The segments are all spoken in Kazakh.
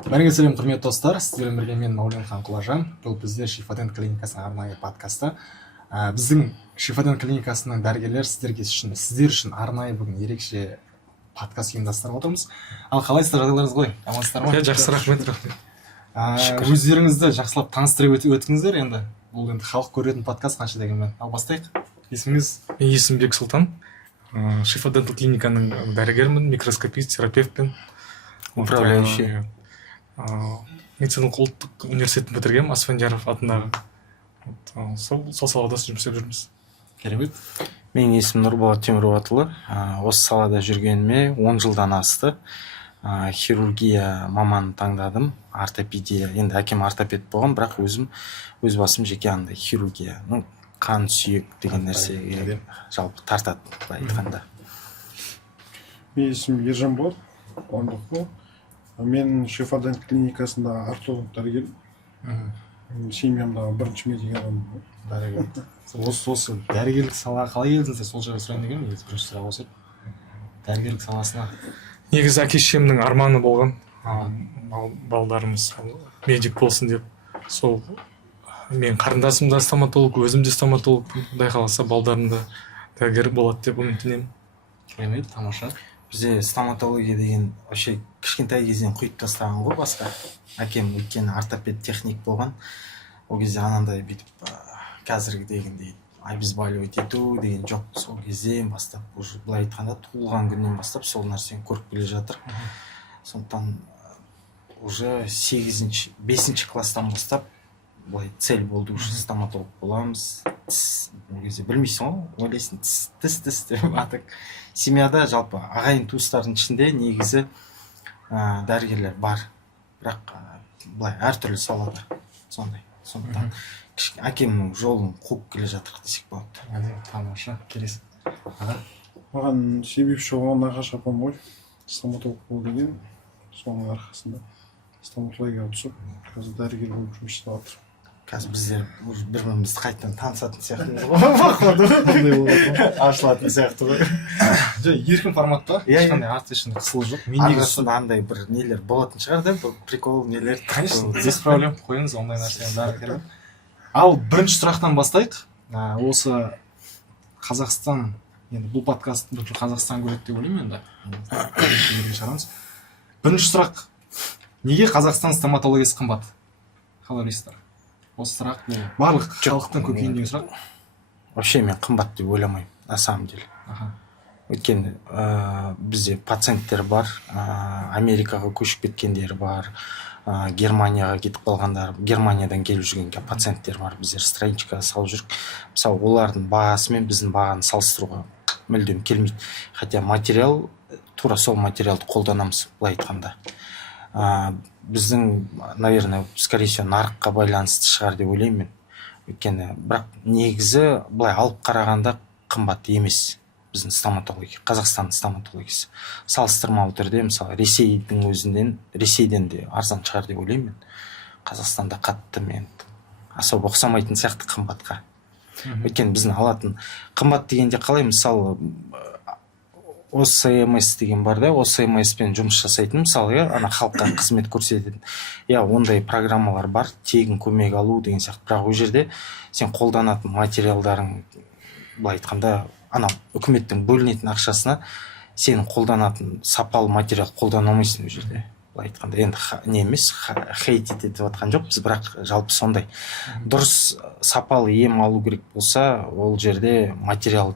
Бәріңізге сәлем, құрметті достар. Сіздермен бірге мен Мауленхан Құлажан. Бұл бізде Шифадент клиникасының арнайы подкасты. Біздің Шифадент клиникасының дәрігерлер сіздер үшін арнайы бүгін ерекше подкаст ұйымдастырып отырмыз. Ал қалайсыздар, жағдайларыңыз қалай? Амансыздар ма? Жақсы, рахмет. Өздеріңізді жақсылап таныстырып өтіңіздер енді. Бұл енді халық көретін подкаст қанша дегенмен. Ал бастайық. Есіміңіз? Есімім Бек Сұлтан. Шифадент клиниканың дәрігермін, микроскопист, терапевтпен. Управляющий. Медициналық ұлттық университетін бітіргенмін, Асфендияров атындағы. Сол салада жұмыс істеп жүрміз. Керемет. Менің есімім Нұрболат Темірбатұлы. Осы салада жүргеніме 10 жылдан асты. Хирургия маманын таңдадым. Ортопедия. Енді әкем ортопед болған, бірақ өз басым жеке андай хирургия. Қан сүйек деген нәрсеге жалпы тартады, былай айтқанда. Менің есімім Ержан Болат. Қуандықов. Мен Шифадент клиникасында ортодонт дәрігер. Семьямдағы бірінші медицина Дәрігер. Осы дәрігерлік салаға қалай келдіңіз? Сол жайлы сұрайын деген негізі бірінші сұрақ осы. Дәрігерлік саласына. Негізі әке-шешемнің арманы болған. Балдарымыз медик болсын деп. Сол мен қарындасым да стоматолог, өзім де стоматолог. Құдай қаласа балдарым да дәрігер болады деп үміттенемін. Керемет, тамаша. Бізде стоматология деген вообще кішкентай кезден құйып тастаған ғой басқа. Әкем өйткені ортопед техник болған. Ол кезде анандай бүйтіп қазіргі дегендей обезболивать ету деген жоқ. Сол кезден бастап, уже былай айтқанда туылған күннен бастап сол нәрсені көріп келе жатыр. Сондықтан уже 5-ші класстан бастап былай цель болды, уже стоматолог боламыз. Ол кезде білмейсің ғой, ойлайсың тіс деп атық. Семьяда жалпы ағайын туыстардың ішінде негізі дәрігерлер бар, бірақ былай әртүрлі салада сондай. Сондықтан әкемнің жолын қуып келе жатырық десек болады. Тамаша, келесі. Маған себепші болған нағашы апам ғой, стоматолог болды деген. Соның арқасында стоматологияға түсіп, қазір дәрігер болып жұмыс істеп жатыр. Қазір біздер бір-бірімізді қайтадан танысатын сияқтымыз ғой. Ашылатын сияқты ғой. Еркін форматта, ешқандай артешін қысылы жоқ. Арасында андай бір нелер болатын шығар да, бір прикол нелер. Конечно, без проблем қойыңыз, ондай нәрсені бәрі керек. Ал бірінші сұрақтан бастайық. Осы Қазақстан, енді бұл подкастты Қазақстан көреді деп ойлаймын енді. Бірінші сұрақ. Неге Қазақстан стоматологиясы қымбат? Қалай ойлайсыздар? Осы сұрақ барлық халықтың көкейіндегі сұрақ. Вообще мен қымбат деп ойламаймын, на самом деле. Өйткені бізде пациенттер бар, Америкаға көшіп кеткендер бар, Германияға кетіп қалғандар, Германиядан келіп жүрген пациенттер бар. Біздер страничка салып жүрік. Мысалы, олардың бағасы мен біздің бағаны салыстыруға мүлдем келмейді. Хотя материал, тура сол материалды қолданамыз, былай айтқанда. Біздің, наверное, скорее всего, нарыққа байланысты шығар деп ойлаймын. Өйткені, бірақ негізі былай алып қарағанда қымбат емес біздің стоматология, Қазақстанның стоматологиясы. Салыстырмалы түрде, мысалы, Ресейден де арзан шығар деп ойлаймын. Қазақстанда қатты мен особо ұқсамайтын сияқты қымбатқа. Өйткені біздің алатын қымбат дегенде қалай, мысалы, ОСМС деген бар да, ОСМС пен жұмыс жасайтын, мысалы, ана халыққа қызмет көрсететін. Ондай программалар бар, тегін көмек алу деген сияқты. Бірақ ол жерде сен қолданатын материалдарың, былай айтқанда, ана үкіметтің бөлінетін ақшасына сенің қолданатын сапалы материал қолдана алмайсың ол жерде. Былай айтқанда, енді не емес, хейт етіп жатқан жоқпыз, бірақ жалпы сондай. Дұрыс сапалы ем алу керек болса, ол жерде материал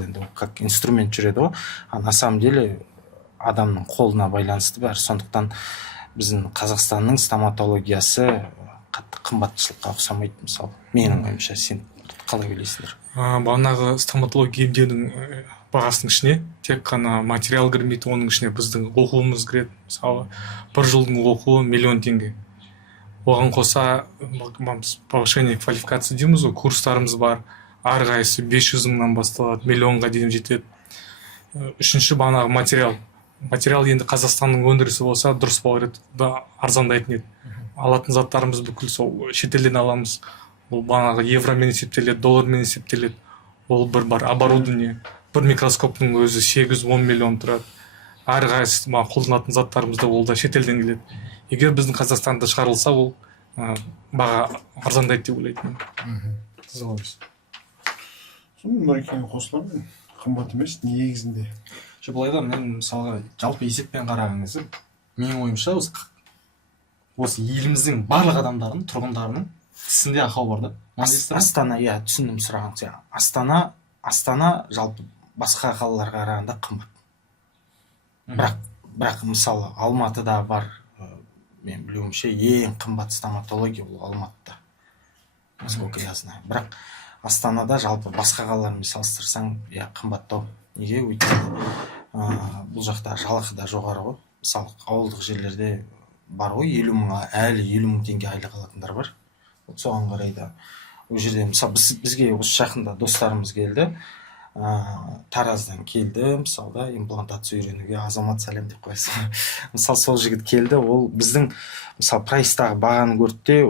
енді как инструмент жүреді ғой, а на самом деле адамның қолына байланысты бәрі. Сондықтан біздің Қазақстанның стоматологиясы қатты қымбатшылыққа ұқсамайды, мысалы. Менің ойымша, сен қалай ойлайсыңдар? Бағанағы стоматология емдеудің бағасының ішіне тек қана материал кірмейді, оның ішіне біздің оқуымыз кіреді. Мысалы, бір жылдың оқуы миллион теңге. Оған қоса повышение квалификации дейміз ғой, курстарымыз бар. Әрқайсысы 500 мыңнан басталады, миллионға дейін жетеді. Үшінші бағанағы материал. Материал енді Қазақстанның өндірісі болса, дұрыс болар еді, арзандайтын еді. Алатын заттарымыз бүкіл сол шетелден аламыз. Ол бағанағы евромен есептеледі, доллармен есептеледі. Ол бір бар оборудование. Бір микроскоптың өзі 810 миллион тұрады. Әрқайсысы қолданатын заттарымызда ол да шетелден келеді. егер біздің Қазақстанда шығарылса ол баға арзандайды деп ойлаймын. қызық ой. Сонымен нұрекеңе қосыламын, қымбат емес негізінде. Былай да мен мысалға жалпы есеппен қараған кезде менің ойымша осы еліміздің барлық адамдарының тұрғындарының тісінде ақау бар да. Астана, иә, түсіндім сұраған сен. Астана жалпы басқа қалаларға қарағанда қымбат. Бірақ мысалы Алматыда бар, мен білуімше ең қымбат стоматология ол Алматыда. Насколько я знаю. Бірақ Астанада жалпы басқа қалалармен салыстырсаң, иә, қымбаттау. Неге? Өйткені бұл жақта жалақы да жоғары ғой. Мысалы ауылдық жерлерде бар ғой, 50 мың теңге айлық алатындар бар. Соған қарай да ол жерде мысалы бізге осы жақында достарымыз келді, Тараздан келді, мысалы да имплантация үйренуге. Азамат сәлем деп қойсын. Мысалы сол жігіт келді, ол біздің мысалы прайстағы бағаны көрді де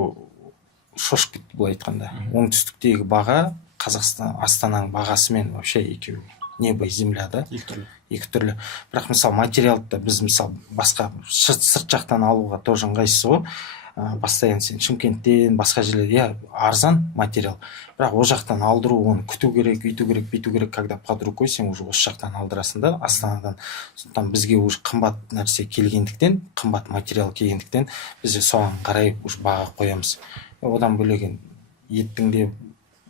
шошып кетті, былай айтқанда. Оңтүстіктегі баға Қазақстан Астананың бағасымен вообще екеуі небо и земля, да? Екі түрлі. Бірақ мысалы материалды біз мысалы басқа сырт жақтан алуға тоже ыңғайсыз ғой. Постоянно сен Шымкенттен басқа жерлерде арзан материал. Бірақ о жақтан алдыру, оны күту керек, үйту керек, бүйту керек, когда под рукой сен уже осы жақтан алдырасың да, Астанадан. Сондықтан бізге уже қымбат нәрсе келгендіктен, қымбат материал келгендіктен біз де соған қарай уже баға қоямыз. Одан бөлеген еттің де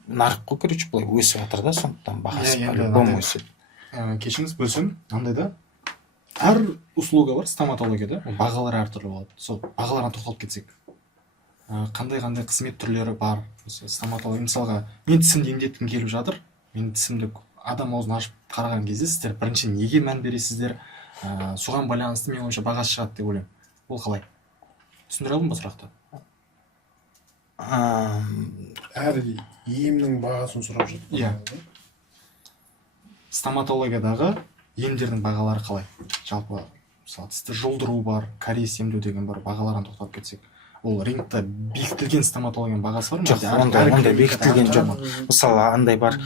нарық қой, короче, былай өсіп жатыр да, сондықтан бағасы по-любому өседі. Кешіңіз бөлсем, андай да әр услуга бар стоматологияда, бағалары әртүрлі болады. Сол бағаларына тоқталып кетсек, қандай қызмет түрлері бар стоматология. Мысалға мен тісімді емдеткім келіп жатыр, мен тісімді адам аузын ашып қараған кезде сіздер бірінші неге мән бересіздер, соған байланысты мен ойымша бағасы шығады деп ойлаймын. Ол қалай? Түсіндіре алдым ба сұрақты? Әр емнің бағасын сұрап жатыр. Иә. Стоматологиядағы емдердің бағалары қалай? Жалпы мысалы тісті жұлдыру бар, кариес емдеу деген бар, бағаларына тоқталып кетсек. Ол рингта бекітілген стоматологияның бағасы бар ма? Жоқ, ондай бекітілген жоқ. Мысалы андай бар,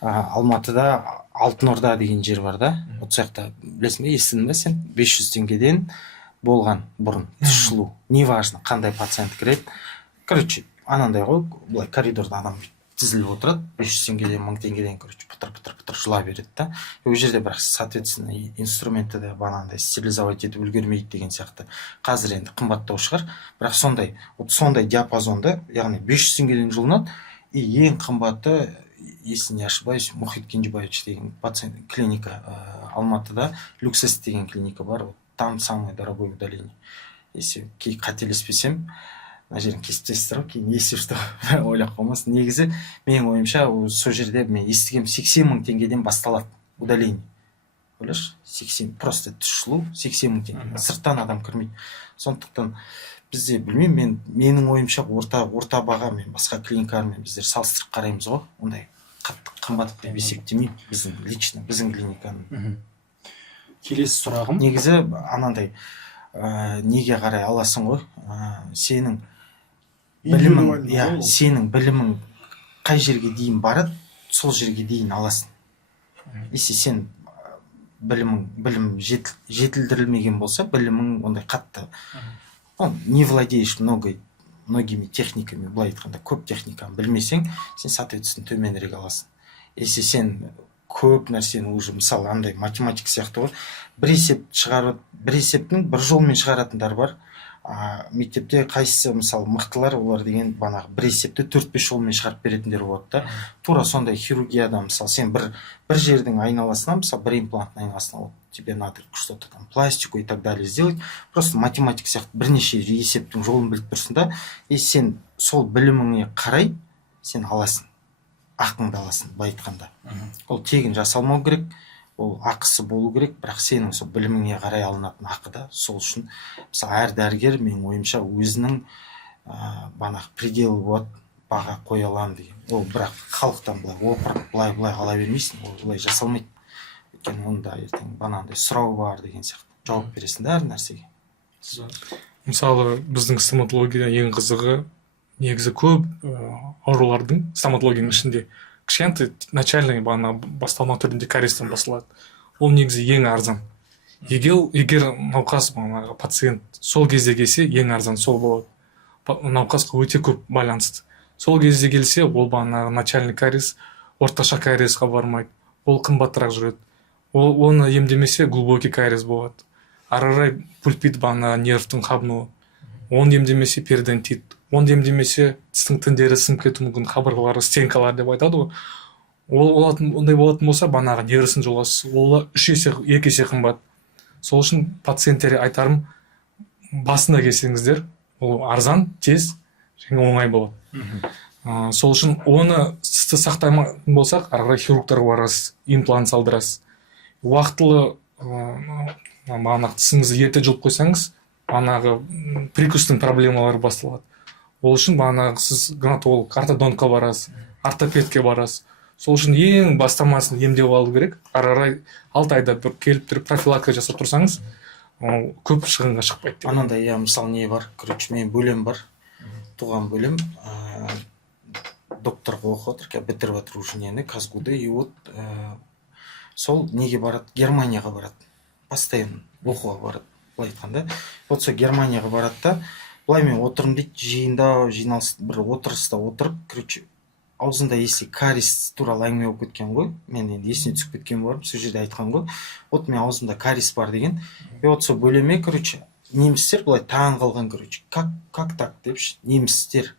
Алматыда Алтын Орда деген жер бар да. Ол жақта білесің бе, естідің бе сен? 500 теңгеден болған бұрын тіс жұлу. Неважно қандай пациент кіреді. Короче, анандай ғой, былай коридорда адам тізіліп отырады, 500 теңгеден, 1000 теңгеден, короче, пытыр жұла береді да. Ол жерде бірақ соответственно инструменті де банандай стабилизовать етіп үлгермейді деген сияқты. Қазір енді қымбаттау шығар, бірақ сондай диапазонда, яғни 500 теңгеден жұлынады, и ең қымбаты, если не ошибаюсь, Мұхит Кенжебаевич деген пациент клиника Алматыда, Люксес деген клиника бар, там самое дорогое удаление. Если қателеспесем, мына жерін кесіп тастырып, кейін есіп что ойлап қалмасын. Негізі менің ойымша сол жерде мен естігем 80 000 теңгеден басталады удаление. Ойлашы, 80, просто тіс жұлу 80 000 теңге. Сырттан адам кірмейді. Сондықтан бізде білмеймін, менің ойымша орта баға мен басқа клиникалармен біздер салыстырып қараймыз ғой. Ондай қатты қымбат деп есептемеймін біздің клиниканың. Келесі сұрағым. Негізі анандай неге қарай аласың ғой? Сенің білімің қай жерге дейін барады, сол жерге дейін аласың. Если сен білім жетілдірілмеген болса, білімің ондай қатты, не владеешь многими техниками, былай айтқанда көп техниканы білмесең, сен соответственно төменірек аласың. Если сен көп нәрсені уже мысалы андай математик сияқты ғой, бір есептің бір жолмен шығаратындар бар. Мектепте қайсысы мысалы мықтылар, олар деген банағы бір есепті 4-5 жолмен шығарып беретіндер болады да. Тура сондай хирургияда мысалы сен бір жердің айналасына, мысалы бір импланттың айналасына, вот тебе надо что-то там пластику и так далее сделать, просто математик сияқты бірнеше есептің жолын біліп тұрсың да, и сен сол біліміңе қарай сен аласың, ақыңды аласың, былай айтқанда. Ол тегін жасалмау керек, ол ақысы болу керек, бірақ сенің сол біліміңе қарай алынатын ақы да. Сол үшін мысалы әр дәрігер менің ойымша өзінің банағы пределі болады, баға қоя аламын деген. Ол бірақ халықтан былай ала бермейсің, ол былай жасалмайды. Өйткені онда ертең банандай сұрау бар деген сияқты жауап бересің да әр нәрсеге. Мысалы біздің стоматологияда ең қызығы, негізі көп аурулардың стоматологияның ішінде кішкентай начальный басталма түрінде кариестен басталады. Ол негізі ең арзан. егер науқас бағанағы пациент сол кезде келсе ең арзан сол болады. Науқасқа өте көп байланысты. Сол кезде келсе ол бағанағы начальный кариес, орташа кариесқа бармайды, ол қымбатырақ жүреді. Оны емдемесе глубокий кариес болады. Ары қарай пульпит бағанағы нервтің қабынуы. Оны емдемесе перидонтит. Оны емдемесе тістің тіндері сынып кетуі мүмкін, қабырғалары, стенкалар деп айтады ғой. Ондай болатын болса, бағанағы нервісін жоласы ол 2 есе қымбат. Сол үшін пациенттерге айтарым, басында келсеңіздер, ол арзан, тез және оңай болады. Сол үшін оны сізді сақтаймайтын болсақ, ары қарай хирургтарға барасыз, имплант салдырасыз. Уақытылы бағанағы тісіңізді ерте жұлып қойсаңыз, бағанағы прикустың проблемалары басталады. Ол үшін бағанағы сіз гоматолог, ортодонтқа барасыз, ортопедке барасыз. Сол үшін ең бастамасын емдеп алу керек. Ары қарай 6 айда бір келіп тұрып профилактика жасап тұрсаңыз, көп шығынға шықпайды. Анандай мысалы не бар, короче, мен бөлем бар. Туған бөлем, докторға оқып отыр, бітіріп отыр уже нені, Казгуды, и вот сол неге барады, Германияға барады. Постоянно оқуға барады, былай айтқанда. Вот сол Германияға барады да, былай мен отырым дейді, жиналыс бір отырыста отырып, короче, аузында если кариес туралы әңгіме болып кеткен ғой, мен енді есіне түсіп кеткен боларым, сол жерде айтқан ғой, вот мен аузымда кариес бар деген, и вот сол бөлеме, короче, немістер былай таң қалған, короче, как так депші, немістер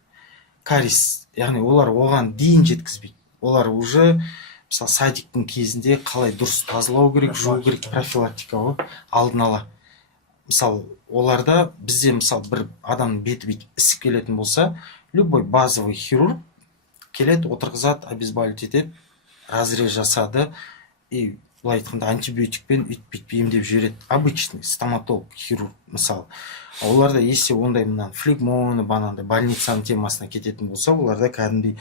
кариес, яғни олар оған дейін жеткізбейді. Олар уже мысалы садиктің кезінде қалай дұрыс тазалау керек, жуу керек, профилактика ғой, алдын ала. Мысалы оларда бізде мысалы бір адамның беті бүйтіп ісіп келетін болса, любой базовый хирург келеді, отырғызады, обезболить етеді, разрез жасады, и былай айтқанда антибиотикпен үйтіп емдеп жібереді. Обычный стоматолог, хирург мысалы. Оларда если ондай мына флегмоны, банандай больницаның темасына кететін болса, оларда кәдімгідей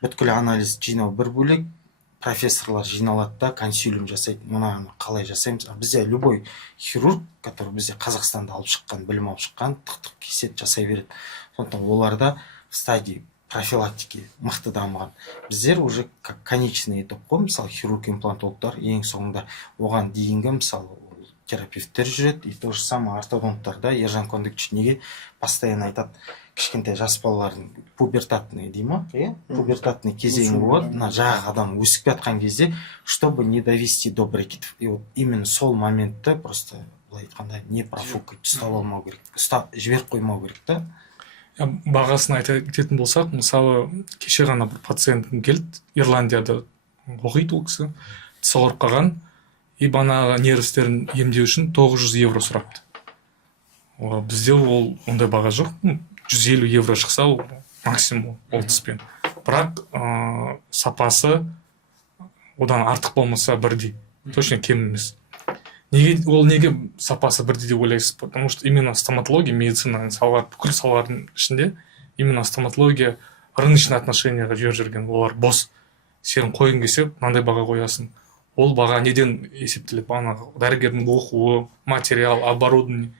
бүткіл анализ жинау бір бөлек, профессорлар жиналады да консилиум жасайды, мынаны қалай жасаймыз. Бізде любой хирург, который бізде Қазақстанда алып шыққан, білім алып шыққан, тық кесет жасай береді. Сондықтан оларда в стадии профилактики мықты дамыған. Біздер уже как конечный этап қой, мысалы хирург-имплантологтар ең соңында, оған дейінгі мысалы терапевттер жүреді, и то же самое ортодонттарда. Ержан Кондыкович неге постоянно айтады, кішкентай жас балалардың пубертатный дей ма, пубертатный кезеңі болады, мына жағы адам өсіп жатқан кезде, чтобы не довести до брекетов. И вот именно сол моментті просто былай айтқанда не профукать, ұстап алмау керек, жіберіп қоймау керек та. Бағасын айта кететін болсақ, мысалы кеше ғана бір пациентім келді, Ирландияда оқиды ол кісі, тіс ауырып қалған, и бағанағы нервістерін емдеу үшін 900 евро сұрапты. Бізде ол ондай баға жоқ, 150 евро шықса максимум ол тіспен. Бірақ сапасы одан артық болмаса бірдей, точно кем емес. Неге сапасы бірдей деп ойлайсыз? Потому что именно стоматология, медицина, бүкіл салалардың ішінде именно стоматология рыночный отношенияға жүрген. Олар бос. Сен қойын келсе, мынандай баға қоясың. Ол баға неден есептеледі? Бағанағы дәрігердің оқуы, материал, оборудование.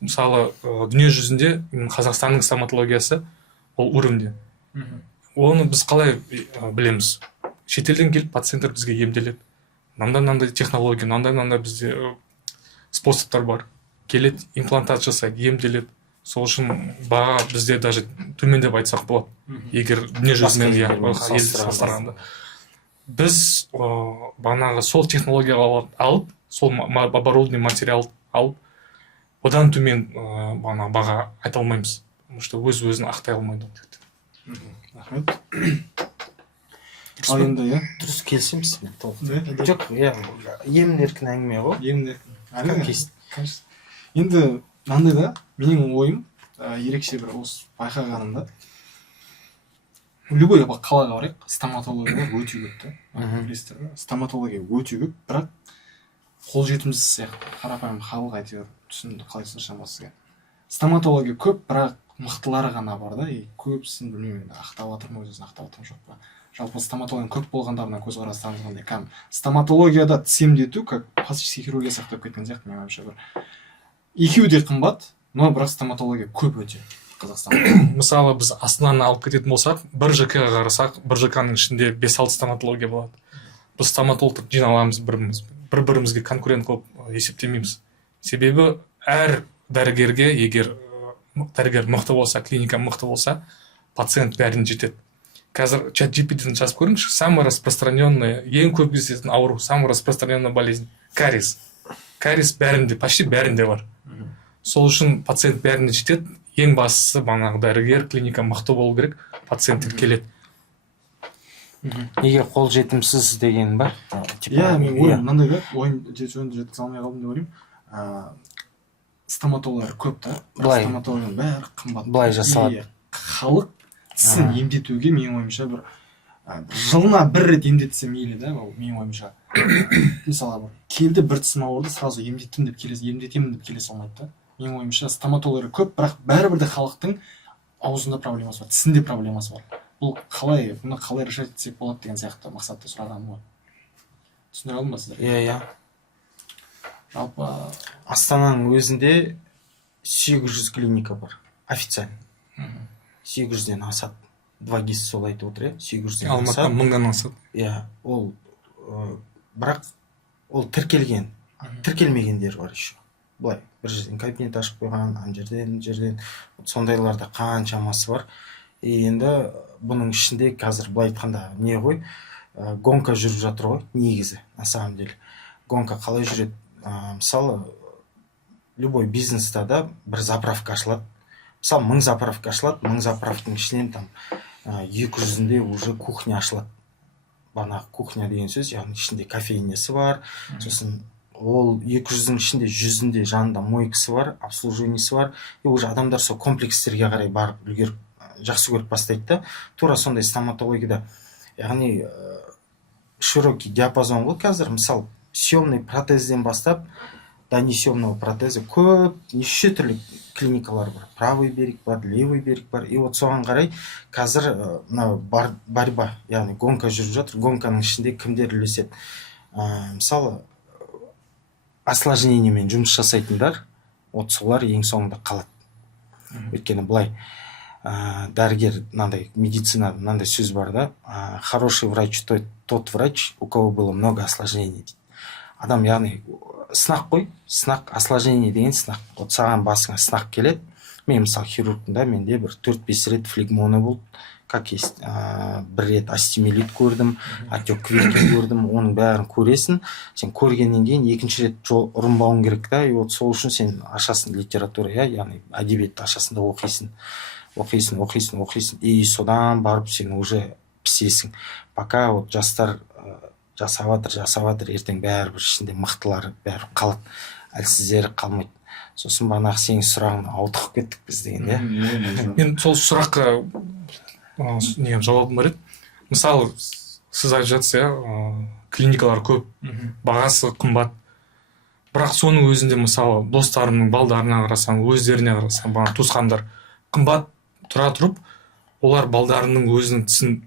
Мысалы, дүние жүзінде Қазақстанның стоматологиясы ол уровенде. Оны біз қалай білеміз? Шетелден келіп пациенттер бізге емделеді. Мынандай технология, мынандай бізде способтар бар. Келеді, имплантат жасайды, емделеді. Сол үшін баға бізде даже төмендеп айтсақ болады. Егер дүние жүзімен салыстырғанда. Біз бағанағы сол технологияға алып, сол оборудование материал алып, одан төмен баға айта алмаймыз. Потому что өз-өзін ақтай алмайды. Рахмет. Ал енді, дұрыс келісеміз мен толық. Жоқ, емін еркін әңгіме ғой. Емін еркін. Енді мынандай да, менің ойым ерекше бір осы байқағанымда, любой қалаға барайық, стоматология өте көп та. Стоматология өте көп, бірақ қолжетімсіз сияқты. Қарапайым халық әйтеуір түсінді қалай шамасы. Стоматология көп, бірақ мықтылары ғана бар да, и көбісін білмеймін, ақтап жатырмын, өзін ақтап жатырмын жоқ па. Жалпы стоматологияның көп болғандарына көзқарастарыңыз қандай? Стоматологияда тіс емдету, как пластический хирургия сақтап кеткен сияқты, мен ойымша бір. Екеуі де қымбат, но бірақ стоматология көп өте Қазақстанда. Мысалы, біз Астананы алып кететін болсақ, бір ЖК-ға қарасақ, бір ЖК-ның ішінде 5-6 стоматология болады. Біз стоматологтар жиналамыз бір-бірімізге конкурент қылып есептемейміз. себебі әр дәрігерге, егер дәрігер мықты болса, клиника мықты болса, пациент бәрін жетеді. Қазір чат GPT-ні жазып көріңізші, самый распространенный, ең көп кездесетін ауру, самый распространенный болезнь кариес. Кариес бәрінде, почти бәрінде бар. Сол үшін пациент бәріне жетеді. Ең бастысы бағанағы дәрігер, клиника мықты болу керек, пациенттер келеді. Егер қол жетімсіз деген бар. Иә, мен ойым мынандай да, ойым жөнді жеткізе алмай қалдым деп ойлаймын. Стоматологтар көп та, стоматологтардың бәрі қымбат. Былай жасалады. Халық тісін емдетуге менің ойымша бір жылына бір рет емдетсе мейлі да, ол менің ойымша. Мысалы келді бір тісім ауырды, сразу емдетемін деп келе салмайды да. Менің ойымша стоматологтар көп, бірақ бәрібір де халықтың аузында проблемасы бар, тісінде проблемасы бар. Бұл бұны қалай решать етсек болады деген сияқты мақсатта сұрағаным ғой. Түсіндіре алдым ба сіздер? Иә. Жалпы Астананың өзінде 800 клиника бар, официально. 800-ден асады. 2 гис сол айтып отыр, 800-ден асады. Алматыда 1000-дан асады. Иә, ол бірақ ол тіркелмегендер бар еще. Былай, бір жерден кабинет ашып қойған, ана жерден сондайларда қаншамасы бар. Енді бұның ішінде қазір былай айтқанда не ғой, гонка жүріп жатыр ғой, негізі, на самом деле. Гонка қалай жүреді? Мысалы, любой бизнеста да бір заправка ашылады. Мысалы, 1000 заправка ашылады, 1000 заправканың ішінен там 200-інде уже кухня ашылады. Бағанағы кухня деген сөз, яғни ішінде кофейнясы бар, сосын ол 200-дің ішінде 100-інде жанында мойкасы бар, обслуживаниесі бар, и уже адамдар сол комплекстерге қарай барып үлгеріп жақсы көріп бастайды да. Тура сондай стоматологияда, яғни широкий диапазон ғой қазір. Мысалы, съемный протезден бастап до несъемного протеза көп, неше түрлі клиникалар бар. Правый берег бар, левый берег бар. И вот соған қарай қазір борьба, яғни гонка жүріп жатыр. Гонканың ішінде кімдер үлеседі? Мысалы, осложнениемен жұмыс жасайтындар, вот солар ең соңында қалады. Өйткені былай, дәрігер, медицинада мынандай сөз бар да, хороший врач тот врач, у кого было много осложнений. Адам, яғни, сынақ қой, сынақ, осложнение деген сынақ. Вот саған басыңа сынақ келеді. Мен мысалы хирургтың менде бір 4-5 рет флегмоны болды. Как есть, бір рет астемилит көрдім, отек квинки көрдім, оның бәрін көресің. Сен көргеннен кейін екінші рет ұрынбауың керек та, и вот сол үшін сен ашасың литература, яғни әдебиетті ашасың да оқисың, и содан барып сен уже пісесің. Пока вот жастар жасап жатыр, ертең бәрібір ішінде мықтылары бәрібір қалады, әлсіздері қалмайды. Сосын бағанағы сенің сұрағыңа ауытқып кеттік біз деген, иә? Мен сол сұраққа жауабым бар еді. Мысалы, сіз айтып жатсыз, клиникалар көп, бағасы қымбат. Бірақ соның өзінде, мысалы, достарымның балдарына қарасаң, өздеріне қарасаң, туысқандар қымбат тұра тұрып, олар балдарының тісін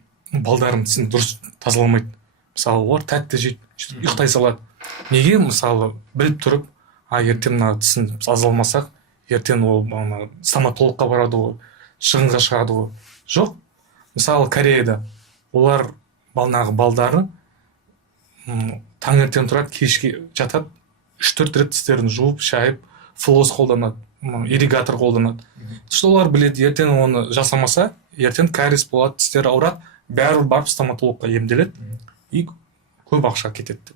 дұрыс тазаламайды. Мысалы, олар тәтті жейді, ұйықтай салады. Неге? Мысалы, біліп тұрып, ертең мына тісін тазаламасақ, ертең ол стоматологқа барады ғой, шығынға шығады ғой. Жоқ. Мысалы, Кореяда олар балдары таңертең тұрады, кешке жатады, 3-4 рет тістерін жуып, шайып, флосс қолданады, ирригатор қолданады. Олар біледі, ертең оны жасамаса, ертең кариес болады, тістері ауырады, бәрі барып стоматологқа емделеді, и көп ақша кетеді.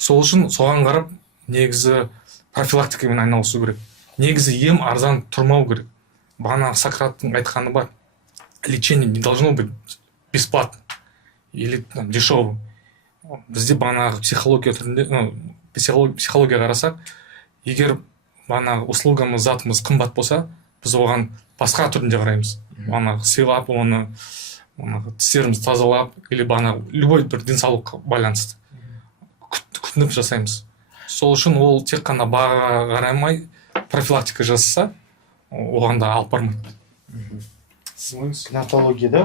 Сол үшін соған қарап, негізі профилактикамен айналысу керек. Негізі ем арзан тұрмау керек. Бағанағы Сократтың айтқаны бар. Лечение не должно быть бесплатно или дешевым. Бізде бағанағы психология түрінде, психология қарасақ, егер бағанағы услугамыз, затымыз қымбат болса, біз оған басқа түрінде қараймыз. Бағанағы сыйлап, оны тістерімізді тазалап, или бағанағы любой бір денсаулыққа байланысты күтініп жасаймыз. Сол үшін ол тек қана бағаға қарамай профилактика жасаса, оған да алып бармайды. Гинекологияда,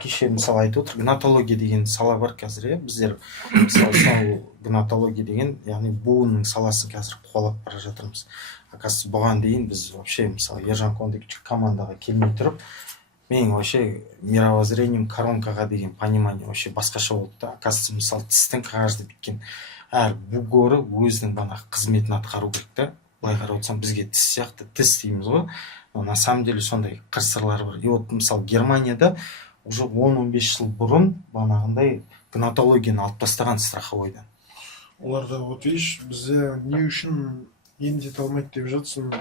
кеше мысалы айтып отыр, гинекология деген сала бар қазір, біздер мысалы гинекология деген, яғни буынның саласын қазір қуалап бара жатырмыз. Оказывается, бұған дейін біз вообще мысалы Ержан Кондык командаға келмей тұрып, менің вообще мировоззрением коронкаға деген понимание вообще басқаша болды да. Оказывается, мысалы тістің каждый біткен әр бугоры өзінің бағанағы қызметін атқару керек та. былай қарап отырсаң бізге тіс сияқты, тіс дейміз ғой, но на самом деле сондай қыр-сырлар бар. И вот мысалы Германияда уже 10-15 жыл бұрын бағанағындай гнатологияны алып тастаған страховойдан. Оларда вот видишь, бізде не үшін емдете алмайды деп жатсың.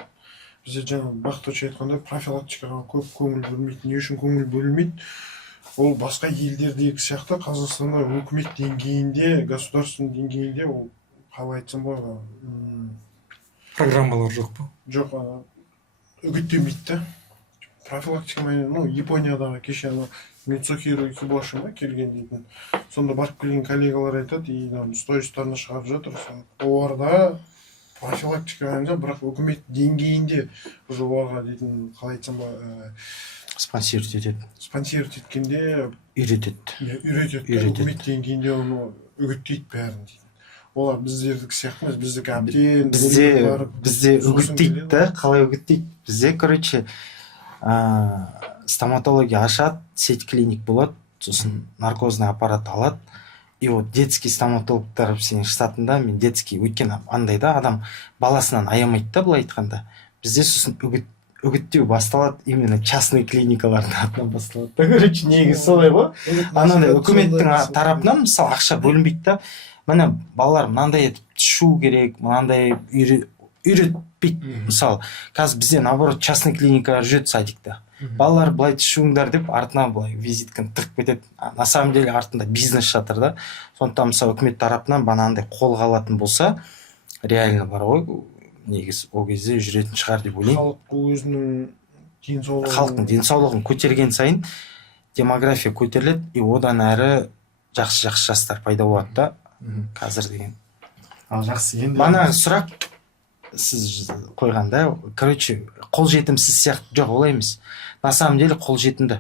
Бізде жаңа бақтыч айтқандай профилактикаға көп көңіл бөлмейді. Не үшін көңіл бөлмейді? Ол басқа елдердегі сияқты Қазақстанда үкімет деңгейінде, государственный деңгейінде ол қалай айтсам болады, программалар жоқ па? жоқ, үгіттемейді да. Профилактика, ну, Япониядағы кеше Мицухиро Икибоши келген дейтін. Сонда барып келген коллегалар айтады, и стористарына шығарып жатыр. Оларда профилактика ғана, бірақ үкімет деңгейінде уже оларға дейтін, қалай айтсам ба, Спонсировать етеді. спонсировать еткенде Үйретеді. үйретеді. Үкімет деңгейінде оны үгіттейді бәрін дейді. Олар біздердікі сияқты емес, біздікі әбден бізде үгіттейді да, қалай үгіттейді? Бізде, короче, стоматология ашады, сеть клиник болады, сосын наркозный аппарат алады. И вот детский стоматологтар сенің штатында, мен детский, өйткені андай да, адам баласынан аямайды да, былай айтқанда. Бізде сосын үгіттеу басталады, именно частный клиникалардың атынан басталады. Короче, негізі солай ғой. Анандай үкіметтің тарапынан мысалы ақша бөлінбейді да. Міне балалар мынандай етіп түшу керек, мынандай үйретпейді. Мысалы, қазір бізде наоборот частный клиникалар жүреді садикта. Балалар былай түшуіңдер деп артына былай визитканы тығып кетеді. На самом деле артында бизнес жатыр да. Сондықтан мысалы үкімет тарапынан банандай қолға алатын болса, реально бар ғой, негізі ол кезде жүретін шығар деп ойлаймын. Халықтың денсаулығын көтерген сайын демография көтеріледі, и одан әрі жақсы жастар пайда болады да. Қазір деген. Ал жақсы, енді Бана сұрақ сіз қойғанда, короче, қолжетімсіз сияқты жоқ, олай емес. На самом деле қолжетімді.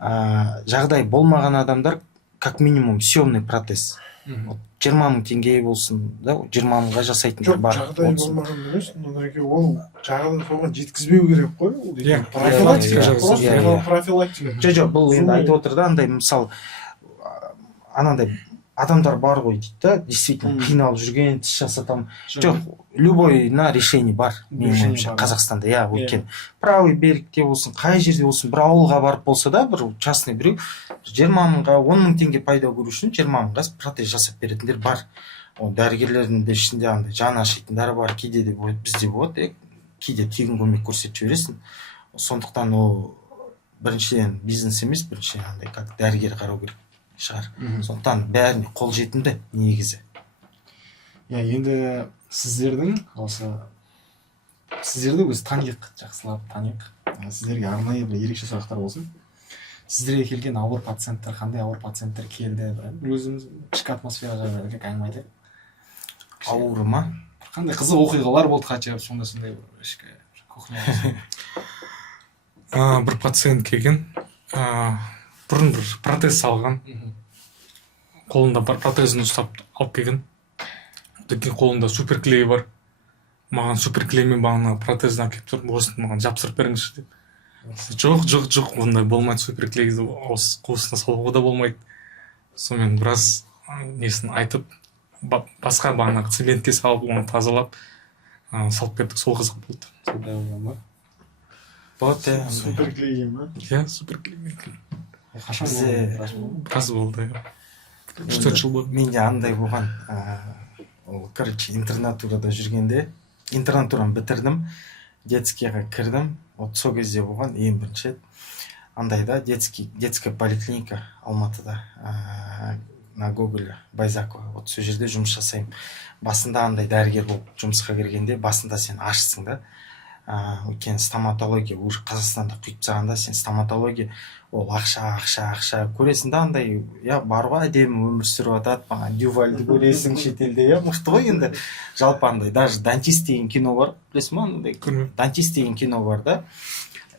Жағдай болмаған адамдар как минимум съемный протез. 20 мың теңге болсын, да, 20 мыңға жасайтындар бар. Жоқ, жағдай болмаған емес, ол жағдай соған жеткізбеу керек қой. Профилактика. Жоқ, бұл енді айтып отыр да, андай мысалы анандай адамдар бар ғой дейді да, действительно қиналып жүрген, тіс жасатам. Жоқ, любой на решение бар. Менің ойымша Қазақстанда, иә, өткен. Правый берікте болсын, қай жерде болсын, бір ауылға барып болса да, бір частный біреу 20 мыңға, 10 мың теңге пайда көру үшін 20 мыңға протез жасап беретіндер бар. Дәрігерлердің де ішінде андай жан ашитындар бар, кейде де бізде болады, кейде тегін көмек көрсетіп жібересің. Сондықтан ол біріншіден бизнес емес, біріншіден андай как дәрігер қарау керек шығар. Сондықтан бәріне қолжетімді негізі. Енді сіздерді өзі таниық, жақсылап таниық. Сіздерге арнайы бір ерекше сұрақтар болсын. Сіздерге келген ауыр пациенттер, қандай ауыр пациенттер келді? Өзіміз ішкі атмосфера жайлы әңгіме айтайық. Ауыр ма? Қандай қызық оқиғалар болды қача, сондай ішкі кухня. Бір пациент келген, бұрын бір протез салған, қолында бар протезін ұстап алып келген. Қолында суперклей бар. Маған суперклеймен бағана протезін әкеліп тұр, осыны маған жапсырып беріңізші деп. Жоқ, ондай болмайды, суперклейді қуысына салуға да болмайды. Сонымен біраз несін айтып, басқа бағанағы цементке салып, оны тазалап, салып бердік, сол қызық болды. Суперклей ма? Иә, суперклей. Қашан болды? Біраз болды. 3-4 жыл болды. Менде андай болған, короче, интернатурада жүргенде, интернатураны бітірдім, детскийға кірдім. Вот сол кезде болған, ең бірінші андайда детская поликлиника Алматыда, на Гоголя, Байзакова. Вот сол жерде жұмыс жасаймын. Басында андай дәрігер болып жұмысқа кіргенде, басында сен ашсың да. Өйткені стоматология, уже Қазақстанда құйып тастағанда, сен стоматология, ол ақша көресің да, андай, бар ғой, әдемі өмір сүріп жатады, дювальді көресің шетелде, мықты ғой енді. Жалпы андай, даже дантист деген кино бар, білесің ма, андай, дантист деген кино бар да.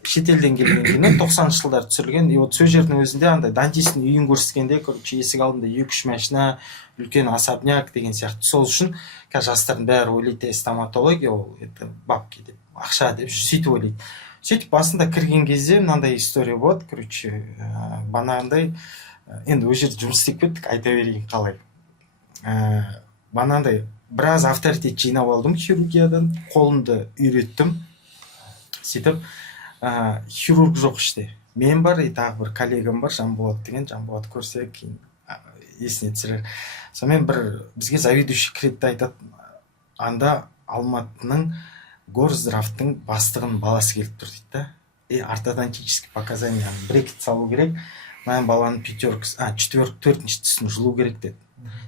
Шетелден келген кино, 90 жылдар түсірілген, и вот сол жердің өзінде андай дантисттің үйін көрсеткенде, короче, есік алдында 2-3 машина, үлкен особняк деген сияқты. Сол үшін қазір жастардың бәрі ойлайды, стоматология ол бабки деп, ақша деп сөйтіп ойлайды. Сөйтіп басында кірген кезде мынандай история болады, короче, банағындай, енді ол жерде жұмыс істеп кеттік, айта берейін қалай. банандай біраз авторитет жинап алдым хирургиядан, қолымды үйреттім. Сөйтіп хирург жоқ іште. Мен бар, тағы бір коллегам бар, Жанболат деген. Жанболат көрсе кейін есіне түсірер. Сонымен бір бізге заведующий кіреді да айтады, анда Алматының Горздравтың бастығының баласы келіп тұр дейді да. Ортодонтический показания брекет салу керек. Мына баланың төртінші тісін жұлу керек деді.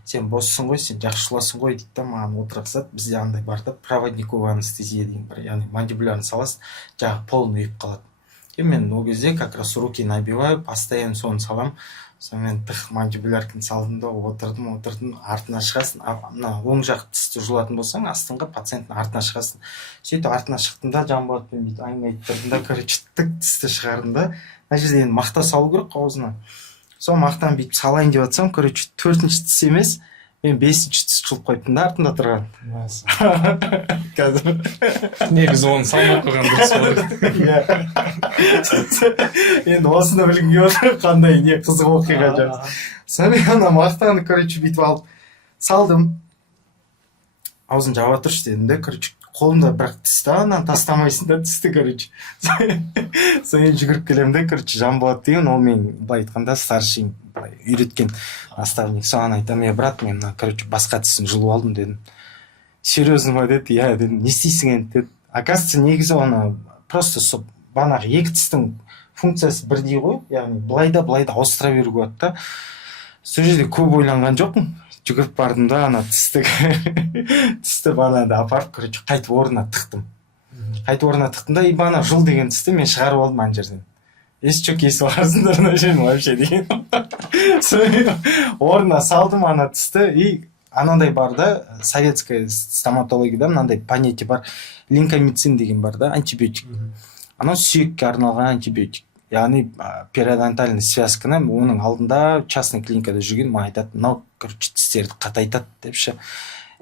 Сен боссың ғой, сен жақсы жұласың ғой дейді да, маған отырғызады. Бізде андай бар да, проводниковая анестезия деген бар, яғни мандибулярный саласың, жағы полын үйіп қалады. Мен ол кезде как раз руки набиваю, постоянно соны салам. Сонымен мандибулярканы салдым да, отырдым, артына шығасың. Мына оң жақ тісті жұлатын болсаң, астыңғы пациенттің артына шығасың. Сөйтіп артына шықтым да, Жанболатпен бүйтіп әңгіме айтып тұрдым да, короче, тісті шығардым да. Мына жерде енді мақта салу керек аузына. Сол мақтаны бүйтіп салайын деп жатсам, короче, 4-ші тіс емес, мен 5-ші тіс жұлып қойыптым да, артында тұрған. Қазір негізі оны салмай қойған дұрыс болады. Енді осыны білгенге отыр, қандай не қызық оқиға жатыр. Сонымен ана мақтаны, короче, бүйтіп алып салдым. Аузын жаба тұршы дедім де, короче, қолымда бірақ тісті, анан тастамайсың да тісті, короче. Сонымен жүгіріп келем де, короче, Жанболат деген, ол мен былай айтқанда старший үйреткен наставник. Соған айтам, брат, мен короче, басқа тісін жұлып алдым дедім. Серьезно ма деді, иә дедім, не істейсің енді деді. Оказывается, негізі оны просто банағы екі тістің функциясы бірдей ғой, яғни былайда ауыстыра беруге болады да. Сол жерде көп ойланған жоқпын. Жүгіріп бардым да, ана тісті банады апарып, короче, қайтып орнына тықтым. И бана жыл деген тісті мен шығарып алдым ана жерден. Есі жоқ, есі барсыңдар мына жерін вообще деген. Орнына салдым ана тісті, и анандай бар да, советская стоматологияда мынандай понятие бар, линкомицин деген бар да, антибиотик. Анау сүйекке арналған антибиотик. Яғни периодонтальный связканы оның алдында частный клиникада жүрген маған айтады, мынау, короче, тістерді қатайтады деп ше.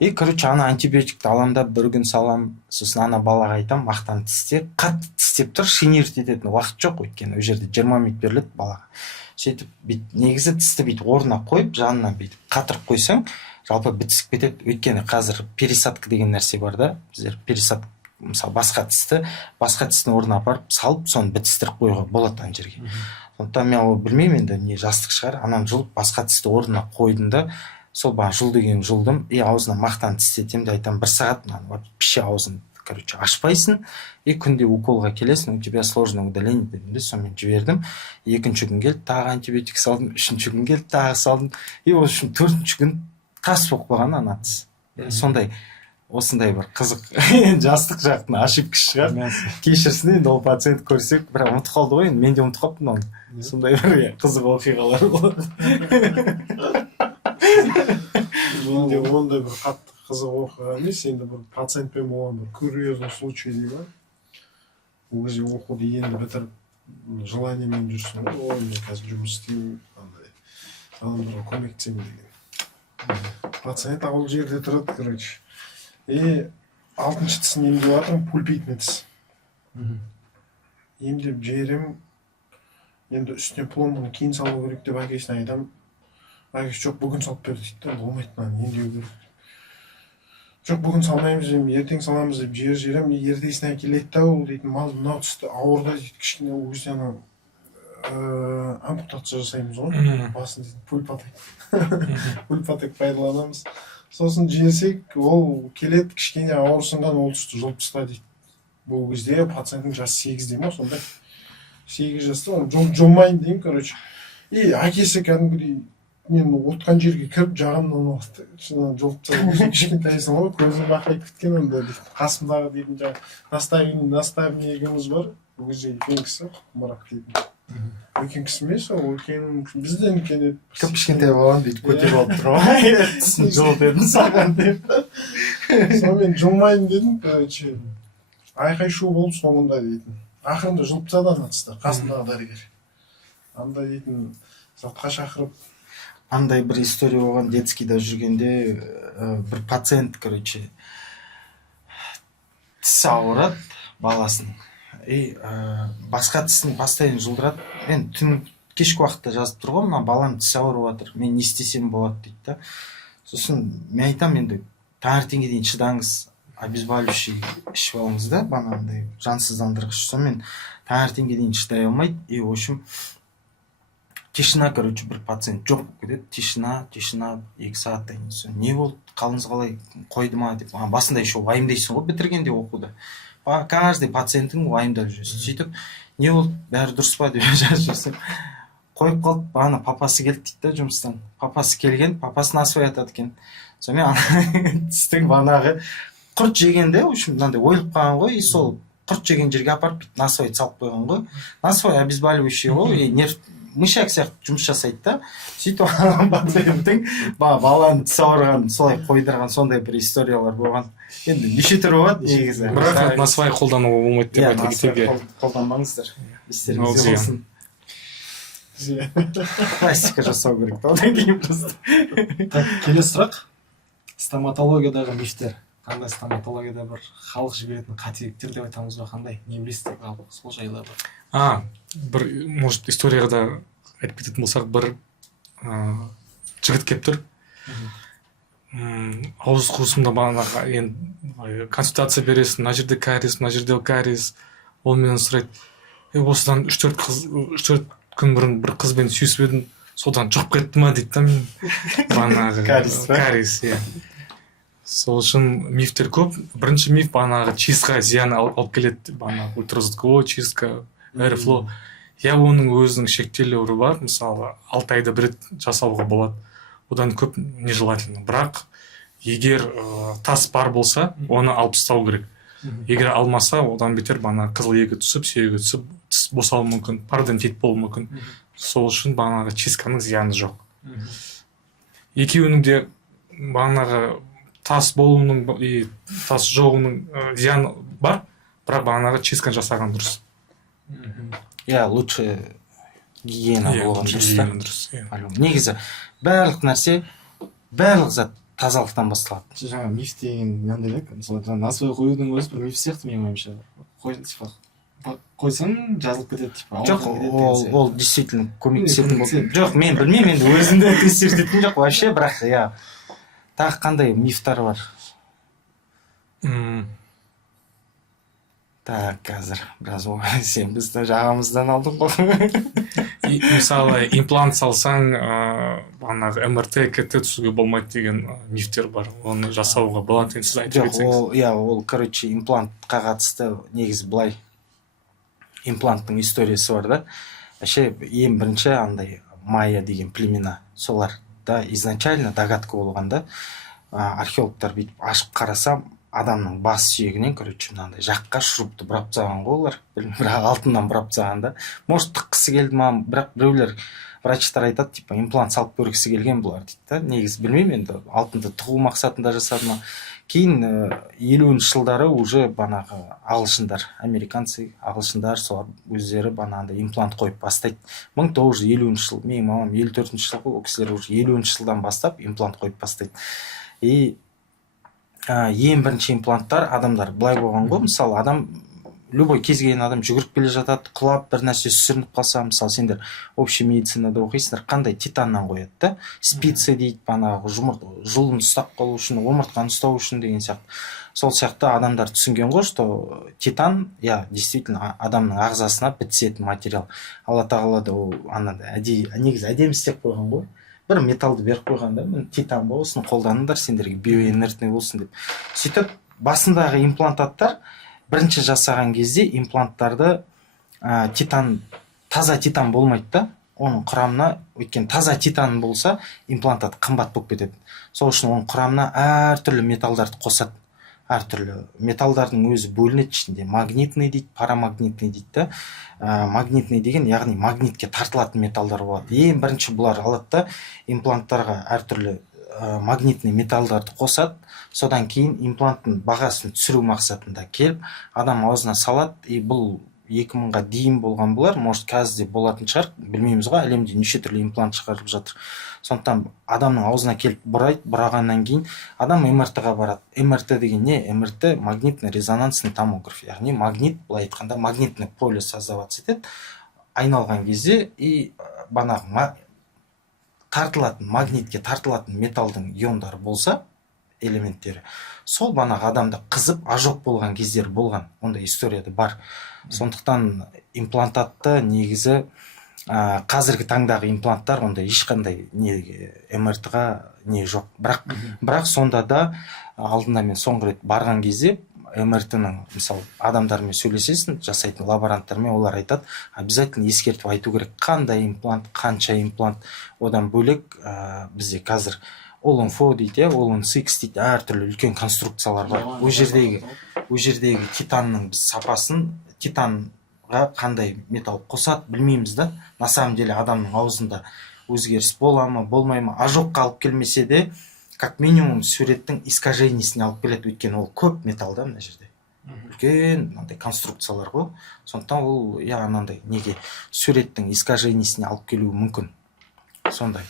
И, короче, ана антибиотикті алам да, бір күн салам, сосын ана балаға айтам, мақтан тісте, қатты тістеп тұр, шенерт ететін уақыт жоқ, өйткені ол жерде 20 минут беріледі балаға. Сөйтіп, негізі тісті бүйтіп орнына қойып, жанына бүйтіп қатырып қойсаң, жалпы бітісіп кетеді. Өйткені қазір пересадка деген нәрсе бар да, біздер пересадка, мысалы басқа тістің орнына апарып салып, соны бітістіріп қоюға болады ана жерге. Сондықтан мен ол білмеймін енді, не жастық шығар, анан жұлып басқа тісті орнына қойдым да, сол баған жұл деген жұлдым, и аузына мақтан тістетем де айтам, 1 сағат вообще аузын, короче, ашпайсың, и күнде уколға келесің, у тебя сложное удаление дедім де, сонымен жібердім. 2-ші күн келді, тағы антибиотик салдым, 3-ші күн келді, тағы салдым, и ол үшін 4-ші күн тас болып қалған ана тіс. Сондай осындай бір қызық жастық жақтың ошибкасы шығар. Кешірсін, енді ол пациент көрсек, бірақ ұмытып қалды ғой, мен де ұмытып қалыппын оны. Сондай бір қызық оқиғалар болады. Менде ондай бір қатты қызық оқиға емес, енді бір пациентпен болған бір курьезный случай дейді ма. Ол кезде оқуды енді бітіріп, желаниемен жүрсің ғой, ой, мен қазір жұмыс істеймін, андай, адамдарға көмектесемін деген. Пациент ауыл жерде тұрады, короче. И 6-ші тісін емдеп жатырмын, пульпитный тіс. Емдеп жіберемін, енді үстіне пломбаны кейін салу керек деп әкесіне айтамын. Әкесі жоқ, бүгін салып бер дейді да, болмайды, мынаны емдеу керек. Жоқ, бүгін салмаймыз, ертең саламыз деп жіберемін, ертесіне келеді да, ол дейтін, мал мынау тісті ауырда дейді, кішкене ол кезде ана ампутация жасаймыз ғой, басын дейтін пульпатек. Пульпатек пайдаланамыз. Сосын жіберсек, ол келеді, кішкене ауырсынған ол түсті жұлып тастады дейді. Бұл кезде пациенттің жасы 8 дейм, сонда 8 жаста, жұлмайын деймін, короче. И әкесі кәдімгідей мен отқан жерге кіріп жағымнан оқты, жұлып тастады, кішкентайсың ғой, көзім бақылай күткен онда дейді. Қасымдағы дейтін жаңа наставник екеуміз бар, бұл кезде үлкен кісі, Құмарақ дейтін. Үлкен кісі емес, ол үлкен, бізден үлкен еді. Кішкентай болған дейді, көтеріп алып тұрған. Тісін жұл дедім саған деп. Сонымен жұлмайын дедім, короче, айқай шу болып соңында дейтін. Ақырында жұлып тастады ана тісті, қасымдағы дәрігер. Анда дейтін, затқа шақырып. Андай бір история болған, детскийда жүргенде, бір пациент, короче, тісі ауырады баласының. И басқа тісін постоянно жұлдырады. Мен түн кешкі уақытта жазып тұр ғой, мына балам тісі ауырып жатыр, мен не істесем болады дейді да. сосын мен айтамын енді таңертеңге дейін шыдаңыз, обезболивающий ішіп алыңыз да, банандай жансыздандырғыш. Сонымен таңертеңге дейін шыдай алмайды, и в общем тишина, короче, бір пациент жоқ болып кетеді. Тишина 2 сағаттан кейін. Не болды, қалыңыз қалай, қойды ма деп. Басында еще уайымдайсың ғой бітіргенде оқуды. Каждый пациентің уайымдап жүресің. Сөйтіп, не болды, бәрі дұрыс па деп жазып жүрсем, қойып қалды. Бағана папасы келді дейді да жұмыстан. Папасы келген, папасы насвай атады екен. Сонымен тістің банағы құрт жегенде, в общем, мынандай ойылып қалған ғой, и сол құрт жеген жерге апарып насвай салып қойған ғой. Насвай обезболивающий ғой, нерв мышьяк сияқты жұмыс жасайды да. Сөйтіп алған пациенттің баланы тіс ауырған, солай қойдырған, сондай бір историялар болған. Енді неше түрі болады негізі. Бірақ насвай қолдануға болмайды деп айта кетуге. Қолданбаңыздар. Естеріңізде болсын. Пластика жасау керек. Одан кейін просто. Келесі сұрақ. Стоматологиядағы мифтер. Қандай стоматологияда бір халық жіберетін қателіктер деп айтамыз ба, қандай? Не білесіздер ғалым, сол жайлы бір. Бір, может, историяға да айтып кететін болсақ, бір жігіт келіп тұр. Ауыз қуысымда бағанағы енді консультация бересің, мына жерде кариес, мына жерде кариес. Ол менен сұрайды. Осыдан 3-4 күн бұрын бір қызбен сүйісіп едім, содан жұқып кетті ма дейді да мен. Бағанағы кариес, иә. Сол үшін мифтер көп. Бірінші миф бағанағы чистка зиян алып келеді. Бағанағы ультразвуковой чистка, аэрофло. Я оның өзінің шектеулері бар. Мысалы, 6 айда бір рет жасауға болады. Одан көп нежелательно. Бірақ егер тас бар болса, оны алып тастау керек. Егер алмаса, одан бетер бағанағы қызыл егі түсіп, сүйегі түсіп, тіс босауы мүмкін, пародонтит болуы мүмкін. Сол үшін бағанағы чистканың зияны жоқ. Екеуінің де бағанағы тас болуының и тас жоғының зияны бар, бірақ бағанағы чистка жасаған дұрыс. Иә, лучше гигиена болған дұрыс. Негізі барлық нәрсе, барлық зат тазалықтан басталады. Жаңа миф деген мынандай да, мысалы насвай қоюдың өзі бір миф сияқты менің ойымша. Қойсаң жазылып кетеді, типа. Жоқ, ол действительно көмектесетін болды. Жоқ, мен білмеймін, енді өзімді тексертетін жоқ вообще, бірақ иә. Тағы қандай мифтар бар? Так, қазір біраз сен бізді жағамыздан алдың ғой. Мысалы, имплант салсаң, бағанағы МРТ, КТ түсуге болмайды деген мифтер бар. Оны жасауға болады, сіз айтып кетсеңіз. Жоқ, ол, короче, имплантқа қатысты негізі былай. Импланттың историясы бар да. Әше, ең бірінші андай майя деген племена, солар да изначально догадка болғанда, археологтар бүйтіп ашып қарасам, адамның бас сүйегінен, короче, мынандай жаққа шурупты бұрап тастаған ғой олар. Бірақ алтыннан бұрап тастаған да. Может, тыққысы келді ма, бірақ біреулер врачтар айтады, типа, имплант салып көргісі келген бұлар дейді да. Негізі білмеймін енді, алтынды тығу мақсатында жасады ма. Кейін 50-ші жылдары уже банағы ағылшындар, американцы, ағылшындар солар өздері банағында имплант қойып бастайды. 1950-ші жыл, менің мамам 54-ші жылғы, ол кісілер уже 50-ші жылдан бастап имплант қойып бастайды. И ең бірінші импланттар адамдар былай болған ғой, мысалы адам любой кез келген адам жүгіріп келе жатады, құлап бір нәрсе сүрініп қалса, мысалы сендер общий медицинада оқисыңдар, қандай титаннан қояды да, спицы дейді, банағы жұлын ұстап қалу үшін, омыртқаны ұстау үшін деген сияқты. Сол сияқты адамдар түсінген ғой, что титан, я действительно адамның ағзасына бітісетін материал. Алла тағала да ол негізі әдемі істеп қойған ғой. Бір металды беріп қойғанда, титан болсын, қолданыңдар, сендерге биоинертный болсын деп. Сөйтіп, басындағы имплантаттар бірінші жасаған кезде импланттарды таза титан болмайды да, оның құрамына, өйткені таза титан болса, имплантат қымбат болып кетеді. Сол үшін оның құрамына әртүрлі металдарды қосады. Әртүрлі металдардың өзі бөлінеді ішінде. Магнитный дейді, парамагнитный дейді да. Магнитный деген, яғни магнитке тартылатын металдар болады. Ең бірінші бұлар алады да, импланттарға әртүрлі магнитный металдарды қосады. Содан кейін импланттың бағасын түсіру мақсатында келіп, адам аузына салады, и бұл 2000-ға дейін болған бұлар, может қазір де болатын шығар, білмейміз ғой, әлемде неше түрлі имплант шығарылып жатыр. Сондықтан адамның аузына келіп бұрайды, бұрағаннан кейін адам МРТ-ға барады. МРТ деген не? МРТ магнитно-резонансный томограф, яғни магнит, былай айтқанда магнитный поле создаваться етеді, айналған кезде, и банағы тартылатын, магнитке тартылатын металдың иондары болса, элементтері, сол банағы адамда қызып ожог болған кездер болған, ондай историяда бар. Сондықтан имплантатты негізі қазіргі таңдағы импланттар ондай ешқандай МРТ-ға не жоқ. Бірақ сонда да алдында мен соңғы рет барған кезде МРТ-ның, мысалы, адамдармен сөйлесесің, жасайтын лаборанттармен, олар айтады, обязательно ескертіп айту керек, қандай имплант, қанша имплант. Одан бөлек бізде қазір All-on-4 дейді, All-on-6 дейді, әртүрлі үлкен конструкциялар бар. Ол жердегі титанның біз сапасын, титанға қандай металл қосады білмейміз да. На самом деле адамның аузында өзгеріс бола ма, болмай ма, ожогқа алып келмесе де, как минимум суреттің искажениесіне алып келеді, өйткені ол көп металл да мына жерде. Үлкен мынандай конструкциялар ғой. Сондықтан ол анандай неге суреттің искажениесіне алып келуі мүмкін. Сондай.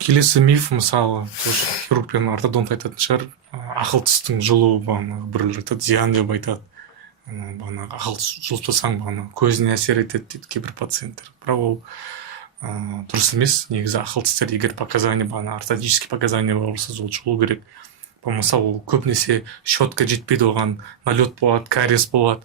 Келесі миф, мысалы, хирург пен ортодонт айтатын шығар, ақыл тістің жылуы, біреулер айтады, зиян деп айтады. Ақыл жылытпасаң көзіне әсер етеді дейді кейбір пациенттер. Бірақ ол дұрыс емес. Негізі ақыл тістер егер показания, ортодонтический показания болса, ол жылу керек. Болмаса ол көбінесе щетка жетпейді, оған налет болады, кариес болады.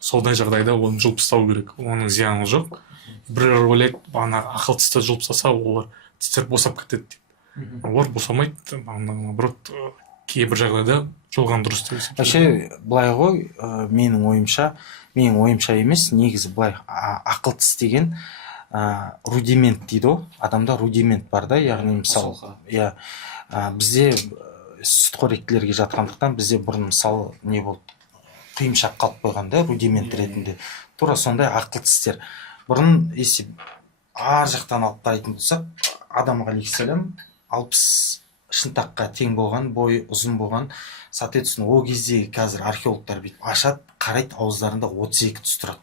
Сондай жағдайда оны жұлып тастау керек. Оның зияны жоқ. Біреулер ойлайды, ақыл тісті жұлып тастаса, олар тістер босап кетеді деп. Олар босамайды, наоборот, кейбір жағдайда жұлған дұрыс деп есептеймін. Вообще былай ғой, менің ойымша емес, негізі былай, ақыл тіс деген рудимент дейді ғой. Адамда рудимент бар да, яғни мысалы, бізде сүтқоректілерге жатқандықтан бізде бұрын мысалы не болды, құйымшақ қалып қойғанда рудимент ретінде. Тура сондай ақыл тістер. Бұрын если ар жақтан алып қарайтын болсақ, Адам алейхиссалам 60 шынтаққа тең болған, бойы ұзын болған. Соответственно, ол кезде қазір археологтар бүйтіп ашады, қарайды, ауыздарында 32 тіс тұрады.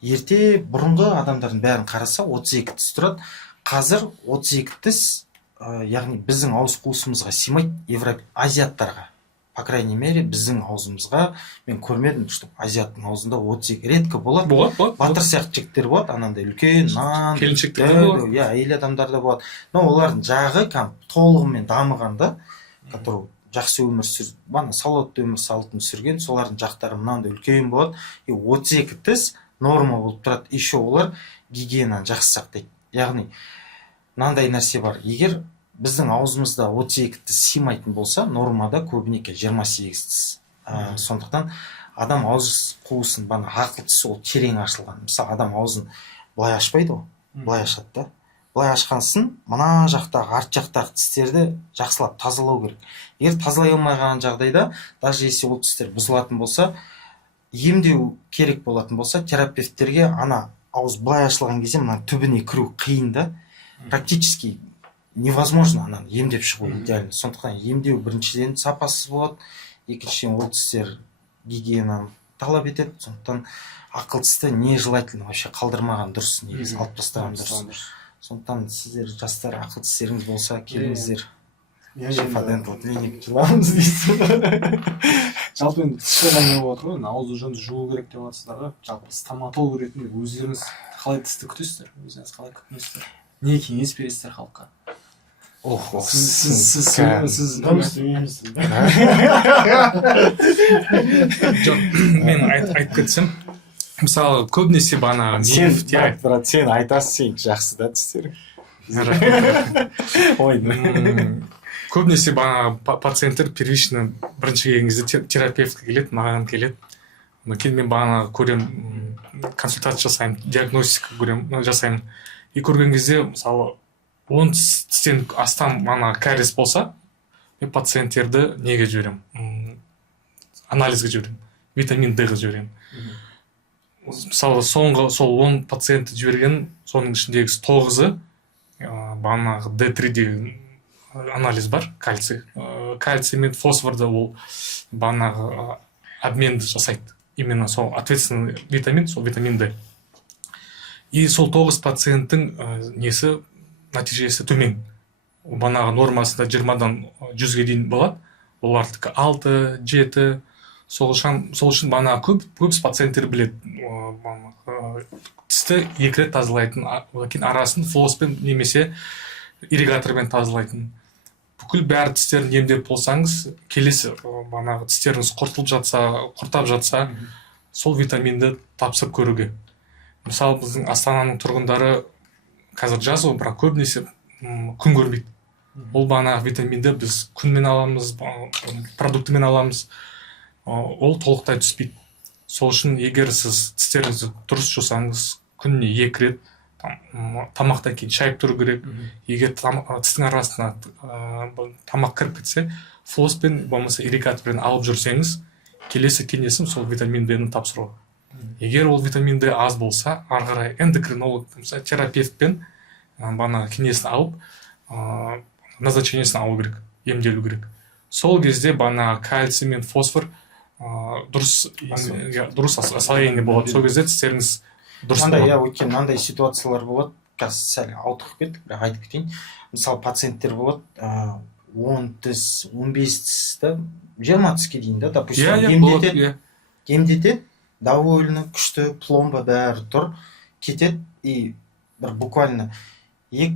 Ерте бұрынғы адамдардың бәрін қараса 32 тіс тұрады. Қазір 32 тіс, яғни біздің ауыз қуысымызға симайды, азиаттарға. По крайней мере, біздің аузымызға, мен көрмедім, что азиаттың аузында 32 редко болады. Батыр сияқты жігіттер болады, анандай үлкен, нан, әйел адамдарда болады. Но олардың жағы толығымен дамығанда, который жақсы өмір сүрген, салауатты өмір салтын сүрген, солардың жақтары мынандай үлкен болады. 32 тіс норма болып тұрады. Еще олар гигиенаны жақсы сақтайды. Яғни, мынандай нәрсе бар. Егер біздің аузымызда 32 тіс симайтын болса, нормада көбінесе 28 тіс. Сондықтан адам ауыз қуысын, ақыл тісі ол терең ашылған. Мысалы, адам аузын былай ашпайды ғой, былай ашады да. Былай ашқансын, мына жақтағы, арт жақтағы тістерді жақсылап тазалау керек. Егер тазалай алмаған жағдайда, даже если ол тістер бұзылатын болса, емдеу керек болатын болса, терапевттерге ауыз былай ашылған кезде мына түбіне кіру қиын да. Практически невозможно ананы емдеп шығу идеально. Сондықтан емдеу біріншіден сапасыз болады, екіншіден ол тістер гигиенаны талап етеді. Сондықтан ақыл тісті нежелательно вообще қалдырмаған дұрыс, негізі алып тастаған дұрыс. Сондықтан сіздер жастар ақыл тістеріңіз болса, келіңіздер. Шефадентал клиник жыламыз дейсіз. Жалпы енді тіс жарғанмен болады ғой, ауызды жөнді жуу керек деп жатсыздар ғой. Жалпы стоматолог ретінде өздеріңіз қалай тісті күтесіздер? Өзіңіз қалай күтесіздер? Не кеңес бересіздер халыққа? Сіз мен айтып кетсем, мысалы, көбінесе сен айтасың, сен жақсы да тістерің. Көбінесе пациенттер первично бірінші келген кезде терапевтке келеді, маған келеді. Мен көрем, консультация жасаймын, диагностика жасаймын. И көрген кезде, мысалы, 10 тістен астам кариес болса, мен пациенттерді неге жіберем? Анализге жіберем, витамин D-ға жіберем. Мысалы, сол 10 пациентті жіберген, соның ішіндегі 9-ы D3 деген анализ бар, кальций. Кальций мен фосфорды ол обменді жасайды. Именно сол ответственный витамин, сол витамин D. И сол 9 пациенттің нәтижесі төмен. Нормасында 20-дан 100-ге дейін болады. Олардікі 6, 7. Сол үшін көбісі пациенттер біледі. Тіс тісті 2 рет тазалайтын, одан кейін арасын флосспен немесе ирригатормен тазалайтын. Бүкіл бәрі тістерін емдеп болсаңыз, келесі бағанағы тістеріңіз құртап жатса, сол витаминді тапсырып көруге. Мысалы, біздің Астананың тұрғындары қазір жаз ғой, бірақ көбінесе күн көрмейді. Ол бағанағы витаминді біз күнмен аламыз, продуктымен аламыз, ол толықтай түспейді. Сол үшін егер сіз тістеріңізді дұрыс жусаңыз, күніне 2 рет тамақтан кейін шайып тұру керек. Егер тістің арасына тамақ кіріп кетсе, флосспен болмаса ирригатормен алып жүрсеңіз, келесі кеңесім сол витамин Б-ні тапсыру. Егер ол витамин Д аз болса, ары қарай эндокринолог, терапевтпен бағанағы кеңесін алып, назначениесін алу керек, емделу керек. Сол кезде бағанағы кальций мен фосфор дұрыс освоение болады. Сол кезде тістеріңіз дұрыс болады. Өйткені мынандай ситуациялар болады, қазір сәл ауытқып кеттік, бірақ айтып кетейін. Мысалы, пациенттер болады, 10 тіс, 15 тісті, 20 тіске дейін, допустим, емдетеді, довольно күшті, пломба бәрі тұр, кетеді, и бір буквально 2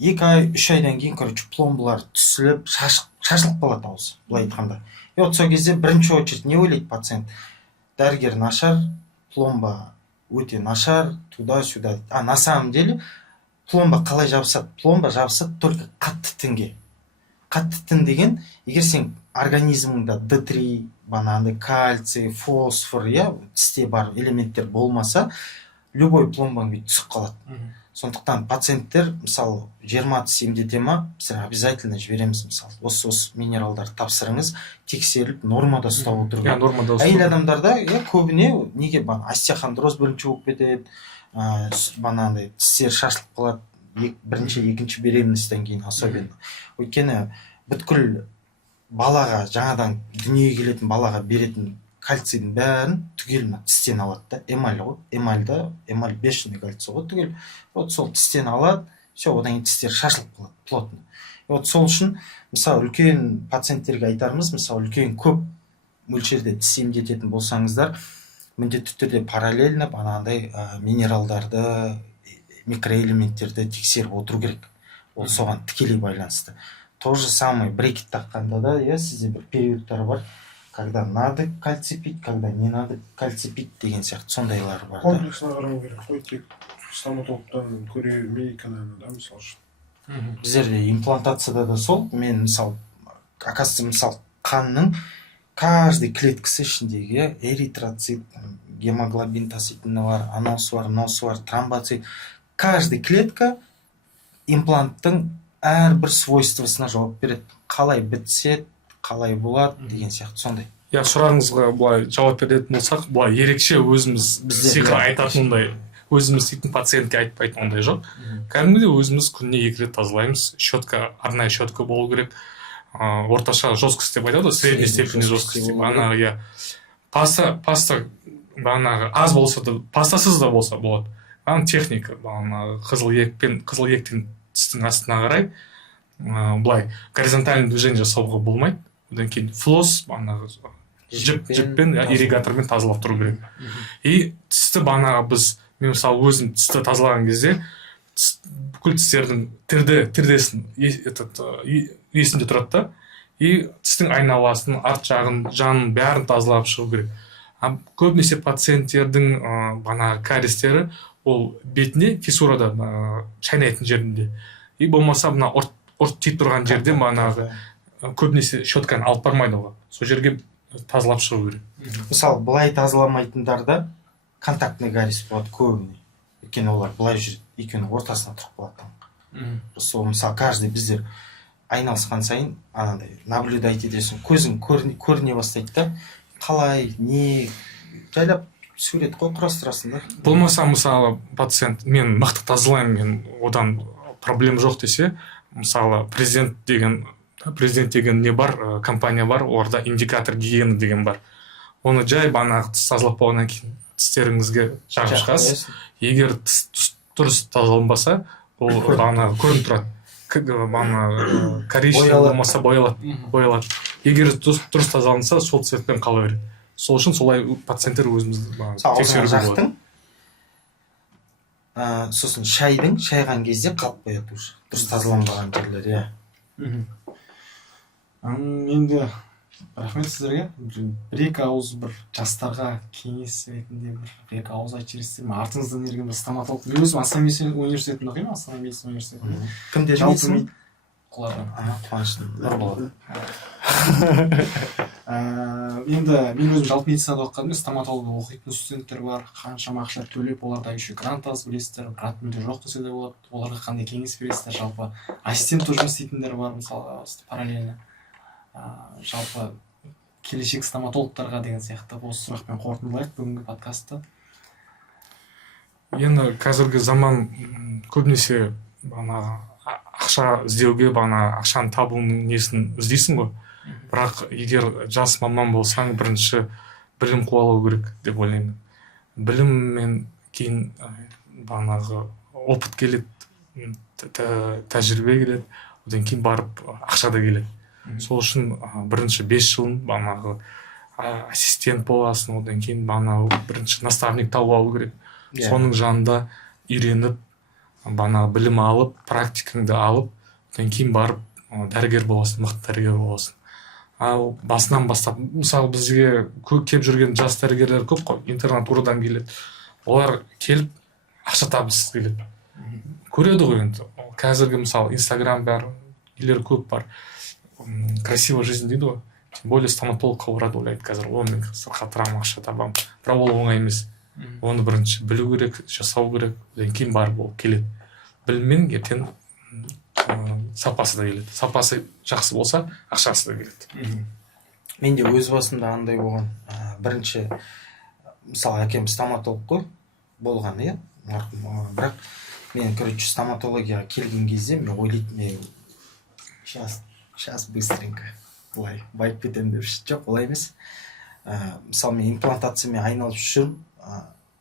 ай, 3 айдан кейін, пломбалар түсіліп, шашылып қалады ауыз, былай айтқанда. И вот сол кезде бірінші очередь не ойлайды пациент? Дәрігер нашар, пломба өте нашар, туда-сюда. А на самом деле пломба қалай жабысады? Пломба жабысады только қатты тінге. Қатты тін деген, егер сен организміңда D3, бананды, кальций, фосфор, тісте бар элементтер болмаса, любой пломбаң бүйт түсіп қалады. Сондықтан пациенттер, мысалы, 20 тіс емдете ма, біз обязательно жібереміз, мысалы, осы минералдарды тапсырыңыз, тексеріліп, нормада ұстап отыру керек. Әйел адамдарда көбіне неге остеохондроз бірінші болып кетеді, банандай тістер шашылып қалады, бірінші, екінші беременностьтан кейін особенно. Өйткені бүткіл балаға, жаңадан дүниеге келетін балаға беретін кальцийдің бәрін түгел тістен алады да, эмаль ғой, эмаль бешеный кальций ғой түгел. Вот сол тістен алады, все, одан кейін тістер шашылып қалады, плотно. Вот сол үшін, мысалы, үлкен пациенттерге айтарымыз, мысалы, үлкен көп мөлшерде тіс емдететін болсаңыздар, міндетті түрде параллельно банандай минералдарды, микроэлементтерді тексеріп отыру керек. Ол соған тікелей байланысты. То же самое брекет таққанда да, сізде бір периодтар бар, когда надо кальций пить, когда не надо кальций пить деген сияқты сондайлар бар. Комплексына қарау керек қой, тек стоматологтан көре медиканы да, мысалы үшін. Біздерде имплантацияда да сол, мен мысалы, оказывается, мысалы, қанның каждый клеткасы ішіндегі эритроцит, гемоглобин таситыны бар, анаусы бар, тромбоцит. Каждый клетка импланттың әрбір свойствосына жауап береді. Қалай бітсет, қалай болады деген сияқты сондай. Сұрағыңызға былай жауап беретін болсақ, былай ерекше өзіміз сиқыр айтатындай, өзіміз дейтін пациентке айтпайтын ондай жоқ. Кәдімгідей өзіміз күніне 2 рет тазалаймыз. Щетка, арнайы щетка болу керек. Орташа жесткость деп айтады, средней степени жесткости. Бағанағы, паста бағанағы аз болса да, пастасыз да болса болады. Техника, бағанағы қызыл ектен тістің астына қарай, былай горизонтальный движение жасауға болмайды. Одан кейін флосс, бағанағы жіппен, ирригатормен тазалап тұру керек. И тісті бағанағы мен мысалы өзім тісті тазалаған кезде, бүкіл тістердің тірдесін есінде тұрады да, и тістің айналасын, арт жағын, жанын бәрін тазалап шығу керек. Көбінесе пациенттердің бағанағы кариестері ол бетіне, фиссурада шайнайтын жерінде. И болмаса ұрт тиіп тұрған жерде бағанағы көбінесе щетканы алып бармайды оған. Сол жерге тазалап шығу керек. Мысалы, былай тазаламайтындарда контактный кариес болады көбіне. Өйткені олар былай жүреді, екеуінің ортасына тұрып қалады. Сол, мысалы, каждый біздер айналысқан сайын анандай наблюдать етесің, көзің көріне бастайды да, қалай, не, жайлап сурет қой құрастырасың да. Болмаса, мысалы, пациент, мен мықты тазалаймын, мен одан проблем жоқ десе, мысалы, президент деген не бар, компания бар, орда индикатор гигиены деген бар. Оны жай бағанағы тіс тазалап болғаннан кейін тістеріңізге жағып шығасыз. Егер тіс дұрыс тазаланбаса, ол бағанағы көрініп тұрады. Бағанағы коричневый болмаса боялады. Егер дұрыс тазаланса, сол цветпен қала береді. Сол үшін солай пациенттер өзімізді тексеру болады. сосын шайған кезде қалып қояды уже дұрыс тазаланбаған жерлер. Иә. Енді рахмет сіздерге. Бір-екі ауыз бір жастарға кеңес ретінде бір-екі ауыз айтып жіберсіздер ме? Артыңыздан ерген бір стоматолог. Мен өзім Астана университетінде оқимын, Астана медицина университетінде. Кімдер дейсің? Қуанышты Нұрболат. Енді мен өзім жалпы медицинада оқығанмын, стоматолог оқитын студенттер бар, қаншама ақша төлеп, оларда еще грант аз білесіздер, грант мүлде жоқ десе де болады. Оларға қандай кеңес бересіздер? Жалпы ассистент жұмыс істейтіндер бар, мысалы параллельно. Жалпы келешек стоматологтарға деген сияқты осы сұрақпен қорытындылайық бүгінгі подкастты. Енді қазіргі заман көбінесе ақша іздеуге, ақшаны табуның несін іздейсің ғой. Бірақ егер жас маман болсаң, бірінші білім қуалау керек деп ойлаймын. Біліммен кейін опыт келеді, тәжірибе келеді, одан кейін барып ақша да келеді. Сол үшін бірінші 5 жылын ассистент боласың, одан кейін бірінші наставник тауып алу керек. Соның жанында үйреніп, білім алып, практикаңды алып, одан кейін барып дәрігер боласың, мықты дәрігер боласың. Ал басынан бастап, мысалы бізге келіп жүрген жас дәрігерлер көп қой, интернатурадан келеді. Олар келіп ақша табысыз келеді. Көреді ғой енді. Қазіргі мысалы Инстаграм бар, үйлер көп бар. Красивая жизнь дейді ғой. Тем более стоматологқа барады, ойлайды қазір, мен қатырамын, ақша табамын. Бірақ ол оңай емес. Оны бірінші білу керек, жасау керек, одан кейін барып ол келеді. Біліммен ертең сапасы да келеді. Сапасы жақсы болса, ақшасы да келеді. Менде өз басымда андай болған. Бірінші, мысалы, әкем стоматолог қой болған, иә. Бірақ мен, стоматологияға келген кезде мен ойлайтын, сейчас быстренько былай байып кетемін деп. Жоқ, олай емес. Мысалы, мен имплантациямен айналып жүрмін.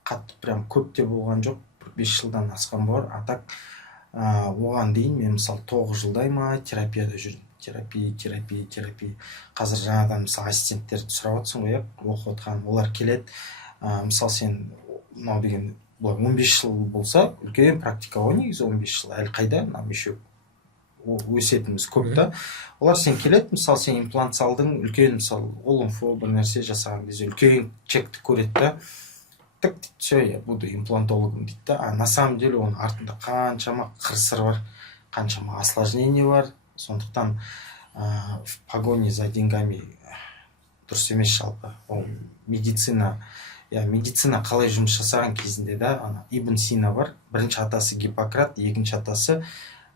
Қатты прям көп те болған жоқ. 5 жылдан асқан бар. Атак оған дейін мен мысалы 9 жылдай ма терапияда жүрдім. Терапия. Қазір жаңадан мысалы ассистенттерді сұрап отырсың ғой, оқып отқан. Олар келеді. Мысалы сен мынау деген 15 жыл болса, үлкен практика ғой, негізі 15 жыл. Әлі қайда, еще өсетіміз көп та. Олар сен келеді, мысалы сен имплант салдың, үлкен мысалы олымфо бір нәрсе жасаған кезде үлкен чекті көреді да. Так, все, я буду имплантологом дейді да. На самом деле оның артында қаншама қыр-сыр бар, қаншама осложнение бар. Сондықтан в погоне за деньгами дұрыс емес жалпы. Ол медицина қалай жұмыс жасаған кезінде да, Ибн Сина бар. Бірінші атасы Гиппократ, екінші атасы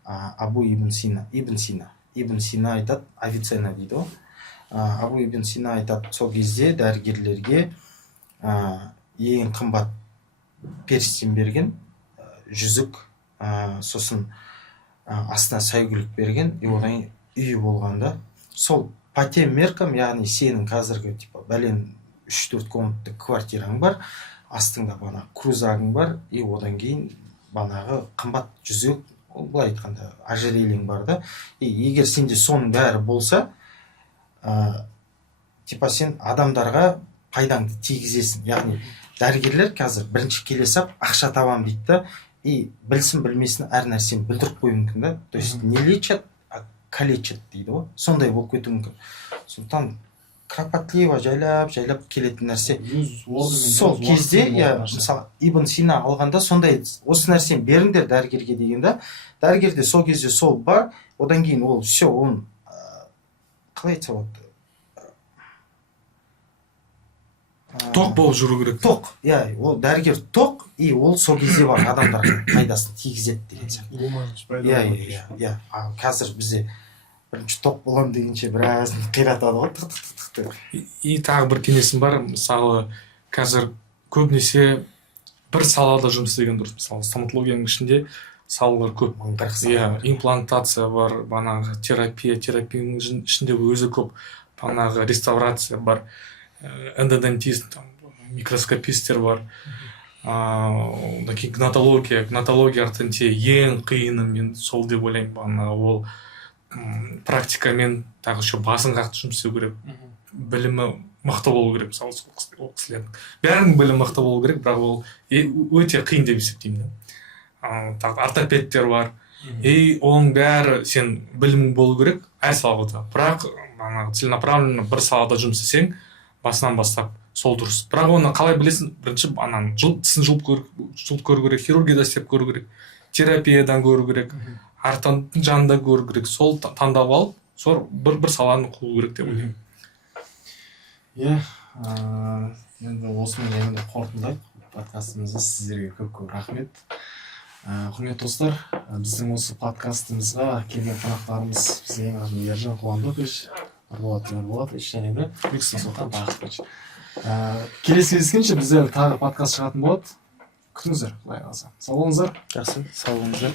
Абу Ибн Сина. Ибн Сина айтады, Авиценна дейді ғой. Абу Ибн Сина айтады, сол кезде дәрігерлерге ең қымбат перстен берген, жүзік, сосын астына сәйгүлік берген, одан үй болғанда. Сол пәтем меркам, яғни сенің қазіргі бәлем 3-4 комнатты квартираң бар, астыңда крузагың бар, одан кейін қымбат жүзік, былай айтқанда ожерельең бар да. Егер сенде соның бәрі болса, сен адамдарға пайдаңды тигізесің. Яғни дәрігерлер қазір бірінші келе сап ақша табам дейді да, білсін білмесін әр нәрсені білдіріп қою мүмкін да. То есть не лечат, а калечат дейді ғой. Сондай болып кетуі мүмкін. Сондықтан кропотливо жайлап келетін нәрсе. Сол кезде, мысалы, Ибн Сина алғанда сондай осы нәрсені беріңдер дәрігерге деген да. Дәрігерде сол кезде сол бар, одан кейін ол все, он қалай айтса болады? Тоқ болып жүру керек. Тоқ, ол дәрігер тоқ, ол сол кезде бар адамдарға пайдасын тигізеді деген сияқты. Қазір бізде бірінші тоқ болам дегенше біраз қиратады ғой. Тағы бір кеңесім бар. Мысалы, қазір көбінесе бір салада жұмыс істеген дұрыс. Мысалы, стоматологияның ішінде салалар көп. Имплантация бар, терапияның ішінде өзі көп. Реставрация бар. Эндодонтист, микроскопистер бар. Гнатология артынте ең қиыны мен сол деп ойлаймын. Ол практикамен тағы еще басын қақты жұмыс істеу керек. Білімі мықты болу керек, мысалы сол кісілердің. Бәрінің білімі мықты болу керек, бірақ ол өте қиын деп есептеймін. тағы ортопедтер бар. Оның бәрі сен білімің болу керек әр салада. Бірақ целенаправленно бір салада жұмыс істесең, басынан бастап сол дұрыс. Бірақ оны қалай білесің? Бірінші тісін жұлып көру керек, хирургияда істеп көру керек, терапиядан көру керек, ортодонттың жанында көру керек. Сол таңдап алып, сол бір саланы қуу керек деп ойлаймын. Енді осымен енді қорытындылайық подкастымызды. Сіздерге көп рахмет. Құрметті достар, біздің осы подкастымызға келген қонақтарымыз бізге ең алдымен Ержан Қуандықович, Нұрболат және де Бексұлтан Бақытович. Келесі кездескенше бізде тағы подкаст шығатын болады. Күтіңіздер, құдай қаласа. Сау болыңыздар. Жақсы, сау болыңыздар.